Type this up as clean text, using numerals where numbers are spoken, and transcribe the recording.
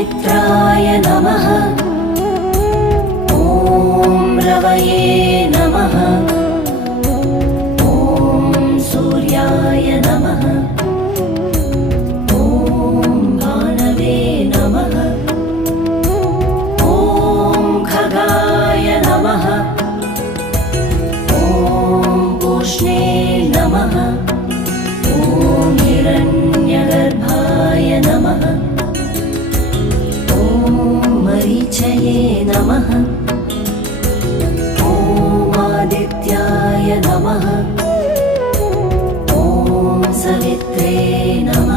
मित्राय नमः। ॐ रवये नमः। ॐ सूर्याय नमः। ॐ भानवे नमः। ॐ खगाय नमः। ॐ पूष्णे नमः। ॐ हिरण्यगर्भाय नमः। ॐ मरीचये नमः। ॐ आदित्याय नमः। ॐ सवित्रे नमः।